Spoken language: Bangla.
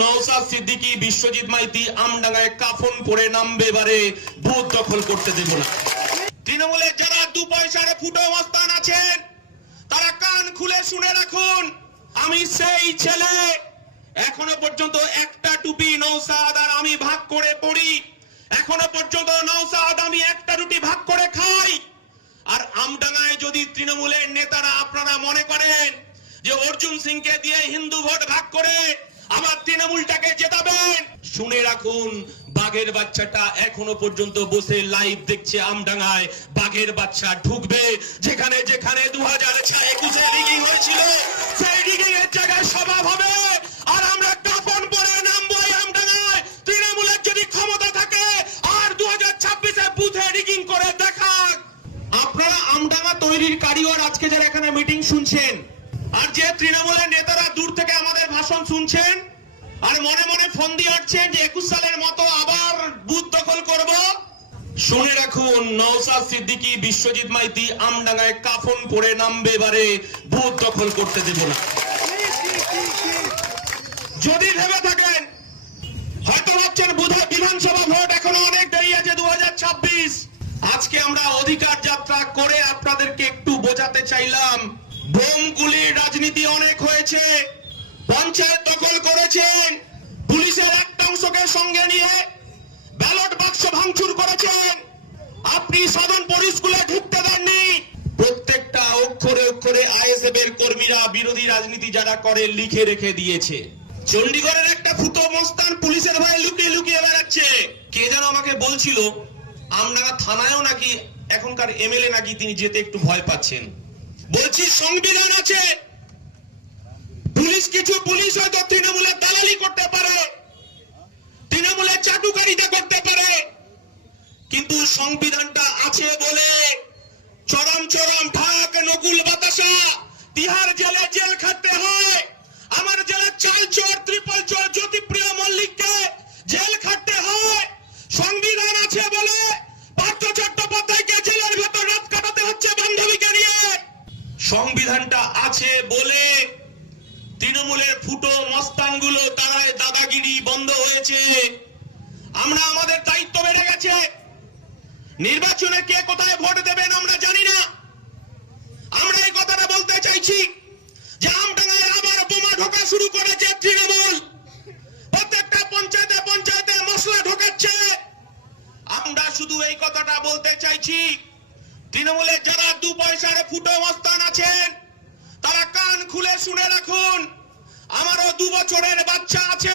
নওশাদ সিদ্দিকী, বিশ্বজিৎ মাইতি আমডাঙ্গায় কাফন পরে নামবে, এবারে বুথ দখল করতে দেব না। তৃণমূলের যারা 2 পয়সার ফুটো মস্তান আছেন তারা কান খুলে শুনে রাখুন, আমি সেই ছেলে, এখনো পর্যন্ত একটা টুপি নওশাদ আর আমি ভাগ করে পড়ি, এখনো পর্যন্ত নওশাদ আমি একটা রুটি ভাগ করে খাই। আর আমডাঙ্গায় যদি তৃণমূলের নেতারা আপনারা মনে করেন যে অর্জুন সিংকে দিয়ে হিন্দু ভোট ভাগ করে আবার তৃণমূলটাকে জেতাবেন, শুনে রাখুন বাঘের বাচ্চাটা এখনো পর্যন্ত বসে লাইভ দেখছে আমডাঙ্গায়। বাঘের বাচ্চা ঢুকবে যেখানে যেখানে 2021 রিগিং হয়েছিল, সেই রিগিং এর জায়গায় সভা হবে, আর আমরা কাফন পরে নামবো আমডাঙ্গায়। তৃণমূলের যদি ক্ষমতা থাকে আর 2026 বুথে রিগিং করে দেখাক। আপনারা আমডাঙ্গা তৈরির কারিগর আজকে যারা এখানে মিটিং শুনছেন, আর যে তৃণমূলের নেতারা দূর থেকে আমাদের ভাষণ শুনছেন আর মনে মনে ফোন দিয়ে আসছেন যে 21 সালের মতো আবার বুথ দখল করব, শুনে রাখুন নওশাদ সিদ্দিকী, বিশ্বজিৎ মাইতি আমডাঙ্গায় কাফন পরে নামবে, এবারে বুথ দখল করতে দেব না। যদি ভেবে থাকেন, হয়তো ভাবছেন বোধহয় বিধানসভা ভোট এখনো অনেক দেরি আছে, 2026, আজকে আমরা অধিকার যাত্রা করে আপনাদেরকে একটু বোঝাতে চাইলাম, বোমগুলির রাজনীতি অনেক হয়েছে, পঞ্চায়েত দখল করেছেন, পুলিশের একটা অংশকে সঙ্গে নিয়ে ব্যালট বাক্স ভাঙচুর করেছেন, আপনি সাধনপুর স্কুলে ঢুকতে দেননি। প্রত্যেকটা অক্ষরে অক্ষরে আইএসএফ এর কর্মীরা বিরোধী রাজনীতি যারা করে লিখে রেখে দিয়েছে। চণ্ডীগড়ের একটা ফুটো মস্তান পুলিশের ভয়ে লুকিয়ে লুকিয়ে বেড়াচ্ছে। কে যেন আমাকে বলছিল আমডাঙ্গা থানায়ও নাকি এখনকার এমএলএ নাকি তিনি যেতে একটু ভয় পাচ্ছেন। বলছি সংবিধান আছে, পুলিশ হয়তো তৃণমূলের দালালি করতে পারে, তৃণমূলের চাটুকারিতা করতে পারে, কিন্তু সংবিধানটা আছে বলে চরম চরম ঢাক নকুল বাতাসা তিহার জেলে জেল খাটতে হয়। আমার জেলে চাল চোর, ট্রিপল চোর জ্যোতিপ্রিয় মল্লিককে জেল খাটতে হয়। সংবিধান আছে বলে পার্থ চট্টোপাধ্যায়কে জেলের ভেতর রাত কাটাতে হচ্ছে বান্ধবীকে নিয়ে। সংবিধানটা আছে বলে তৃণমূলের ফুটো মস্তানগুলো তারাই দাদাগিরি বন্ধ হয়েছে। আমরা আমাদের দায়িত্ব বেড়ে গেছে, নির্বাচনে কে কোথায় ভোট দেবেন আমরা জানি না। আমরা এই কথাটা বলতে চাইছি যে আমডাঙ্গায় আবার বোমা ঢোকা শুরু করেছে তৃণমূল, প্রত্যেকটা পঞ্চায়েতে পঞ্চায়েতে মশলা ঢোকাচ্ছে। আমরা শুধু এই কথাটা বলতে চাইছি, তৃণমূলের যারা 2 পয়সার ফুটো মস্তান আছেন তারা কান খুলে শুনে রাখুন, আমারও 2 বছরের বাচ্চা আছে।